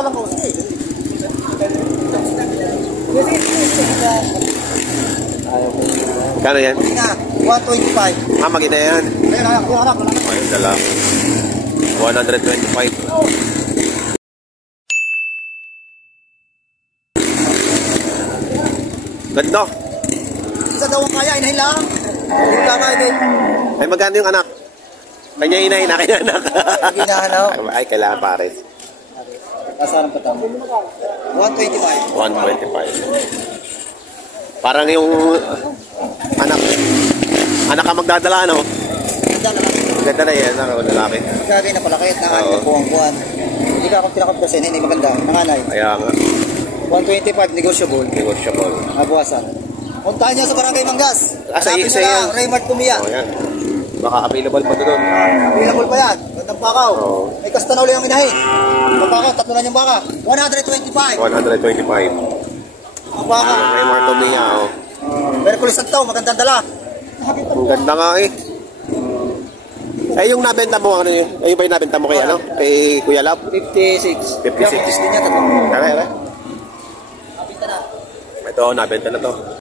salang ko. Kano yan? 125. Magina yan. Ayun, dala. 125. Ganda. Isa daw ang kaya, inahin lang. Yung tama din. Ay, magkano yung anak? Kanya inahin na, kanya anak. Ginahanaw. Ay, kailangan pares. Kasarang patang. 125. 125. Parang yung anak ka magdadala, ano? Maganda na yan, ako, lalaki. Gagawin na palakit na buwang-buwan. Hindi ka akong pinakapagasin, hindi maganda. Nanganay. Kaya nga. 125, negotiable. Negotiable. Mabuwasan. Puntahan niyo sa Barangay Manggas. Sa yan. Raymart Kumia. Oh, yan. Baka available pa doon. Available pa yan. Gandang bakaw. Oh. May kastanaw lang yung inahin. Ang bakaw, tatlo na yung baka. 125. 125. Ang baka. May mga tumiya, oh. Merkulis Santo, magandang dala. Ang ganda nga eh. Ay, yung nabenta mo, ano yun? Ayun ba yung nabenta mo kay, ano? Kay Kuya Lab? 56. 56. Yung 50 din yan, tatlo. Kaya. Nabenta na. Ito, nabenta na to.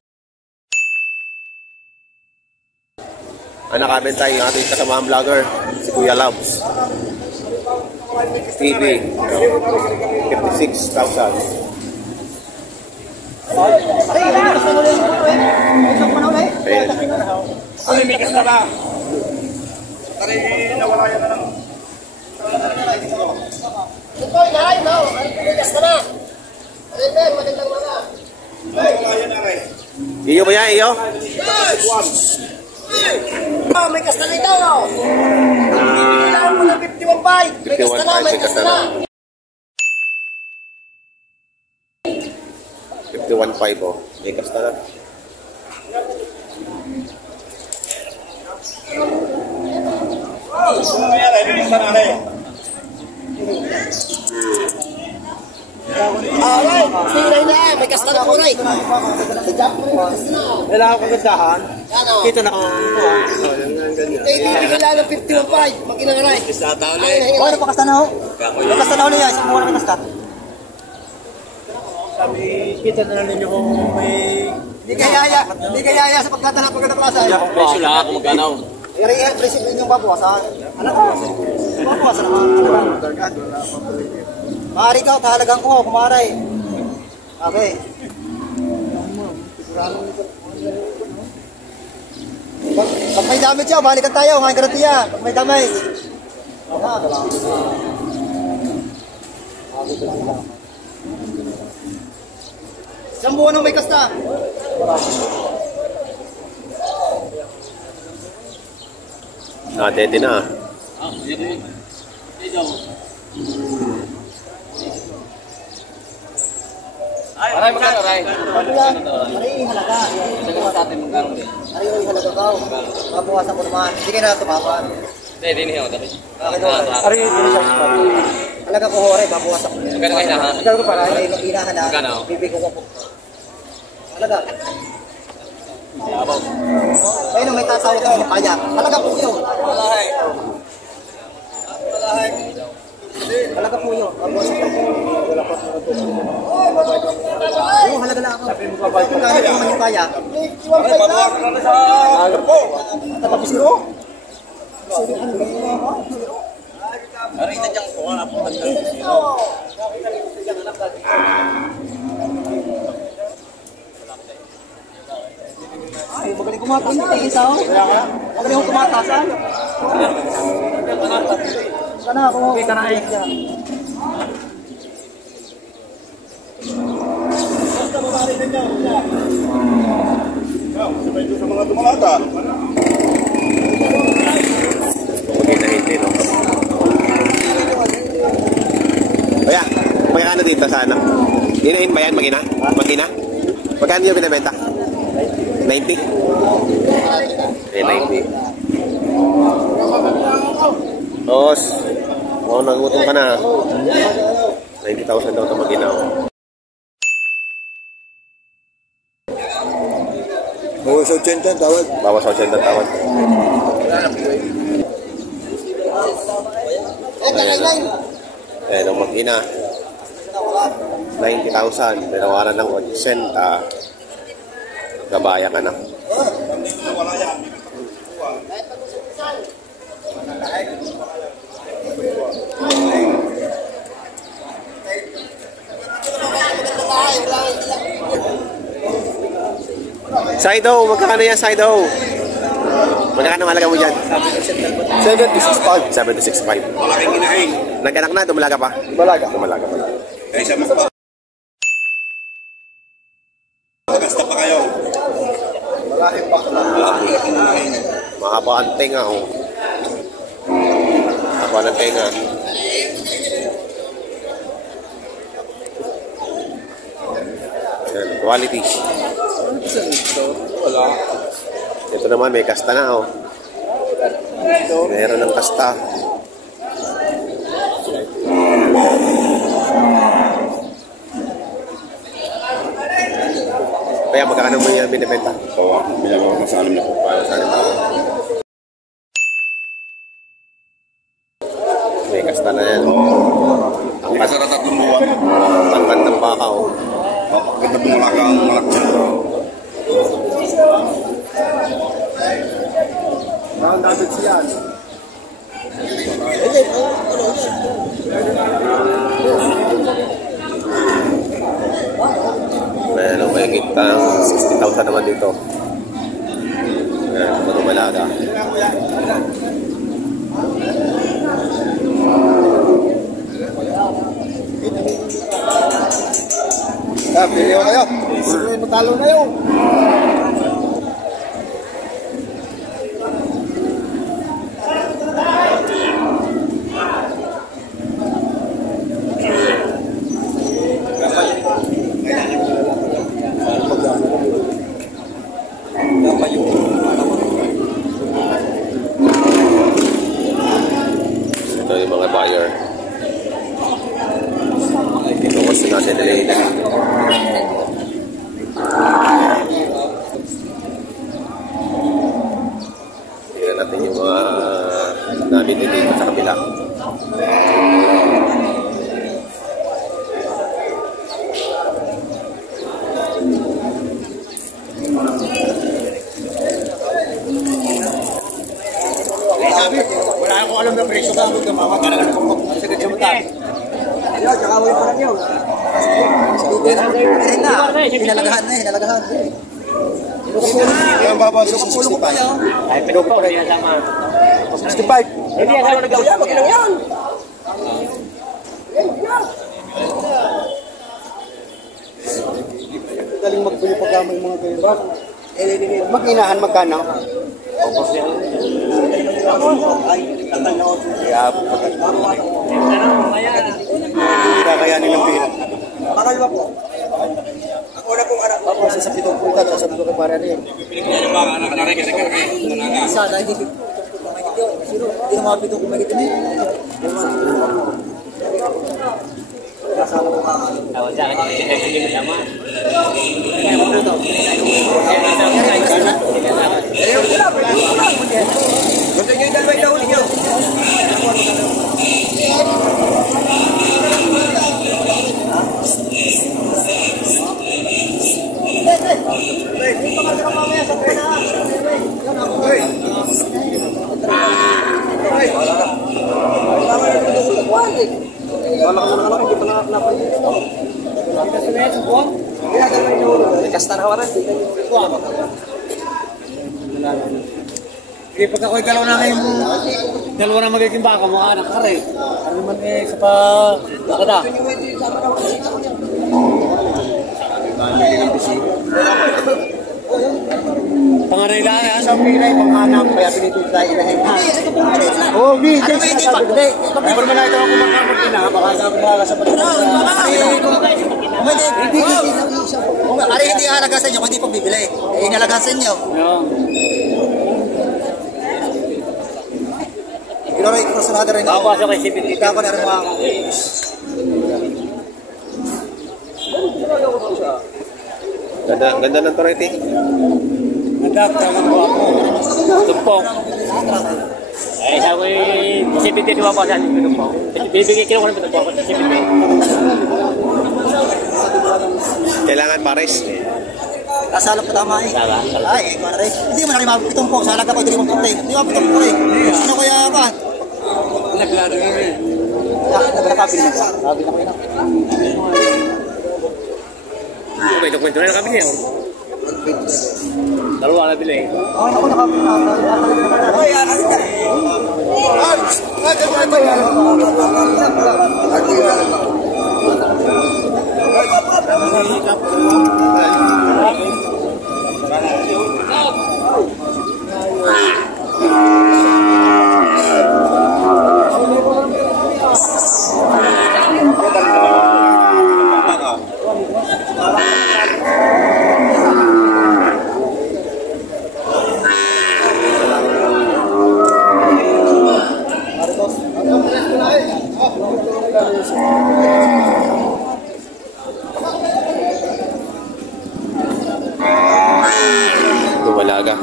Nakabenta yung ating kasamang vlogger, si Kuya Labs. TV. 56,000. Ayan. Ay, may kasta ba? Tari, nawala yan na lang. Ito, inahay, no? May kasta na. Aray, magandang mga. Nawala yan, aray. Iyo ba yan, iyo? Oh, may kasta na ito, no? Kailangan mo ng 51.5. May kasta na, may kasta na. 51.5, oh. May kasta na. Ano yan, aray? May kasta na, aray. Alright, sinay na, may kasta na kulay. Kailangan ko kagandahan. Kita na ako. Hindi kailangan ng 51.5. Mag-inangaray. Ano pa kasta na ho? May kasta na ho niya, isang mura may kasta. Sabi, kita na ninyo kung may... Hindi kayaya sa pagdadala pagkadaklasan. Presyo lang ako magkano. Presyo din yung babawasan. Ano ko? Babawasan naman. Maaari ka, kahalagang ko, kumaray. Okay. Pag may damage siya, balikan tayo, ngayon garantiya. Pag may damage. Isang buwan nang may kasta. Dede na. Aray, magkano, aray? Ari, halaga. Sagot sa atin magkano din. Ari, halaga ka. Mabawasan ko naman. Hindi ka na tumapan. Hindi niya ako. Ari, halaga ko hore, babawasan ko. Magkano kayo na, ha? Magkano ko para ay mag-inahan na. Magkano? Bibig ko po. Halaga. Abaw. Ayun, may tasawag ka ng kaya. Halaga po yun. Malahay. Halaga po yun. Oo, halaga lang ako. Magkano naman yung kaya? Aray, mabawasan na sa... Tapos zero? Aray, nandiyan ko. Wala po. Ay, magaling kumatas na kayo isa. Magaling kumatasan. Sana ako. Kita na ay. Basta mabari ninyo. Sabay doon sa mga tumalata. Hindi, no? Kaya, magkano dito sa ano? Hinahin ba yan, magina? Magina? Magkano yung binibenta? 90? Eh, 90. Os, nagutom ka na. 90,000 daw ito maginaw. Bawas 80 tawad. Bawas 80 tawad. Eh, Ayan ang mag-ina. 90,000. Tinawaran ng 80. Gabaya ka na. Sido, magkakano yan, Sido? Magkakano malaga mo dyan? 7-6-5. 7-6-5. Malaking inahin. Nagkanak na, dumalaga pa? Malaga. Dumalaga pa. Kaya siya makapag. Magasta pa kayo. Malaki pa. Malaking inahin. Mahaba ang tenga, oh. Mahaba ng tenga. Yan, quality. Wala. Ito naman, may kasta na, oh. Meron ng kasta. Kaya magkano mo yan binibenta? Oo, binagawa ko sa alam na po. Para sa akin. May kasta na yan. Ang Kasi kasta, sa 3 buwan. tangkad ng baka, oh. Mapakaganda ng malaka ang malaki. Ang damage siya. Meron may kitang 60,000 naman dito. Ayan, mga malaga. Bili ko kayo. Sige, matalo na yun. Ito yung mga buyer. Ito kasi natin nila. Tingnan natin yung mga namin dito sa kabila. Wala akong alam na presyo ka. Huwag ka mamagana ka na. Sige, siya Ayun, tsaka mo yung parang yun. Hinalagahan na, hinalagahan. Kaya baba sa 65. Ay, pero po, hindi sama. 65. Hindi, ano nag-awya? Mag-ilang yan. Galing magbili pagkama yung mga ganyan. Mag-inahan magkano? Kaya kakayanin ng pira. Pakalma po. Ang una pong anak ko sa 7 punta sa sabi ko kay para rin. Pinigyan yung mga anak na rin kasi karami. Nanaga. Sana hindi na mapito kung magiging Tawag sa akin, hindi mo sama. Gusto nyo yung dalawang taon ninyo? Kasta na kawaran. Sige, pagka ko'y dalawa na ngayon, dalawa na magiging baka, mga anak ka rin. Ano naman eh, sa pa... Nakata. Pangaray lang yan. Sa pilay, panghanap, kaya pinituloy tayo ilahin. Oo, hindi. Ano ba hindi pa? Hindi. Pero man ito ako makamag ina, baka sabi na sa pagkakas. Ari, hindi alagasan nyo, hindi pa bibili. Inalagasan nyo. Iloray, crossonada rin. Ako pasok kay CPT. Ikaw ko na rin mga Ganda ng Torete. Nagkakaroon ko ako. Tumpok. Ay, sabi ko CPT, di ba po sa CPT? Bibigay ko ng tumpok ako sa CPT. Kailangan pares. Kasalap ko tama eh. Ay, ikaw na rin. Hindi mo na rin mapitong po. Sa halaga ko, hindi mo puntay. Hindi mo pitong po eh. Ano kaya ka? Naglaro na rin. Nagkakabili na ko. Sabi na ko yun. Kwento na kami niya. Dalawa na bili. Ay, ako nakabili na. Ay, ano ka? Dumalaga.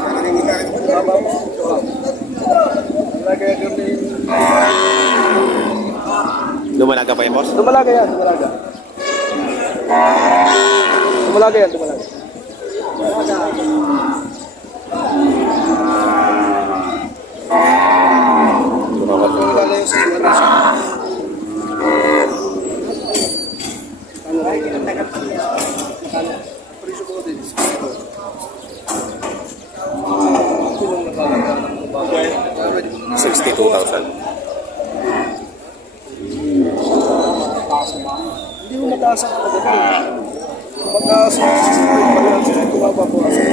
Dumalaga pa yan, boss? Dumalaga yan, dumalaga. Dumalaga yan, dumalaga. Hindi mo mataas ang kagad. Pagka tumaba po kasi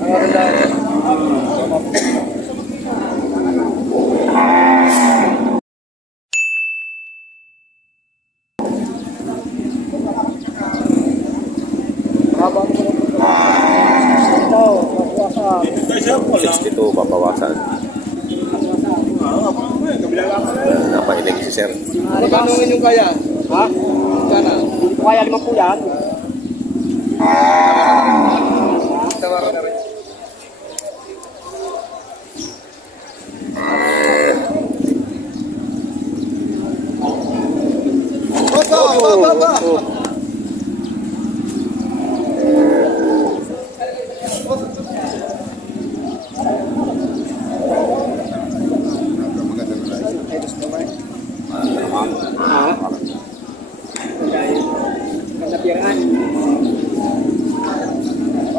ang ating habang 62 papawasan. Napainig si sir. Magkano yung kaya? Ha? Kana? Hindi ko kaya 50 yan. Tawaran na rin. Ba.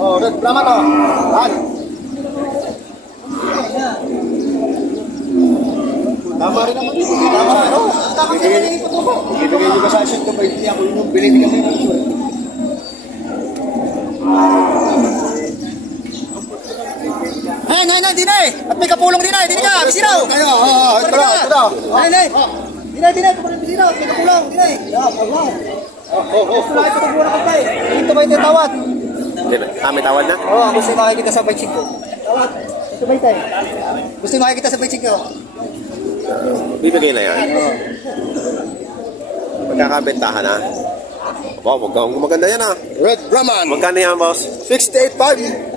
Oh, red Brahman oh. Han. Tama rin naman dito. Tama rin. Oh, tama rin naman dito po. Ibigay niyo ba sa asin ko ba hindi ako yung binibigyan mo yung Ay, dinay! At may kapulong dinay! Dinay ka! Bisiraw! Kayo, ito na. Dinay! Dinay! Bisiraw! May kapulong! Dinay! Gusto na ito magbuha na kapay! Ito ba ito yung tawad? May tawad na? Oo, gusto yung makikita sa bike ko. Tawad! Ito ba ito? Gusto yung makikita sa bike ko. Bibigay na yan. Magkakabentahan na. Wow, maganda yan ah. Red Brahman. Magkano yan, boss? 68.5.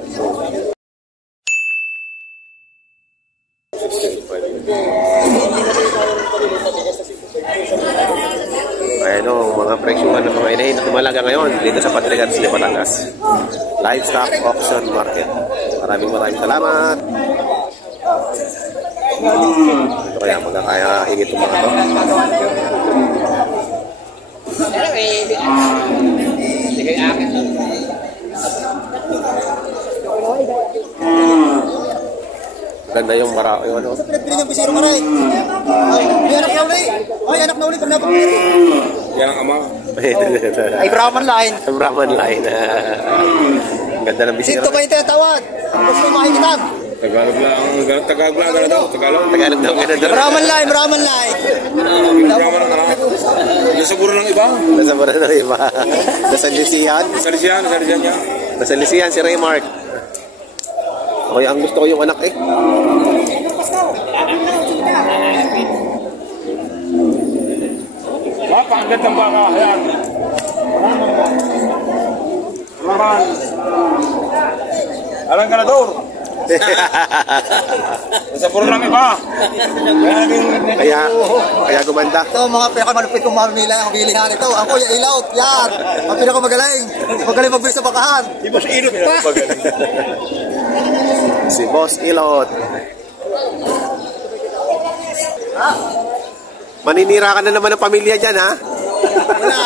Ayan o, mga presyuhan ng mga inahin na tumalaga ngayon dito sa Patrigat City, Batangas. Livestock Auction Market. Maraming salamat. Ito kaya magkakaya higit itong mga to. Ganda yung mara, yung ano. Sa pinagpili niyang bisiro maray. May anak na uli. Ay, anak na uli. Pag napapili. Yan ang ama. Ay, Brahman line. Brahman line. Ganda ng bisira. Dito ba yung tinatawad? Gusto yung makikitab? Tagalog lang daw. Tagalog. Tagalog daw, ganun. Brahman line. Brahman na lang. Nasa siguro ng iba. Nasa mura na iba. Nasa Lisian. Salisian niya. Nasa Lisian si Raymark. Okay, ang gusto ko yung anak eh. Napakagandang baka. Ayan. Brahman. Alang ganador. Sa puro namin ba? Kaya gumanda. Ito mga pinakamalupit kong mamimila ang bilihan ito. Ang Kuya Ilaut, yan. Ang pinakamagaling. Magaling magbili sa bakahan. Di ba sa ilot? Si Boss Ilot. Maninira ka na naman ng pamilya dyan, ha? Wala.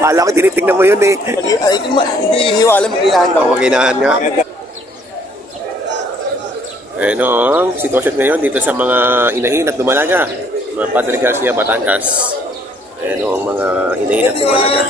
Kala ko tinitignan mo yun, eh. Hindi hiwala maginahan daw. Maginahan nga. Ayun ang sitwasyon ngayon dito sa mga inahin at dumalaga. Mga Padre Garcia, Batangas. Ayun ang mga inahin at dumalaga.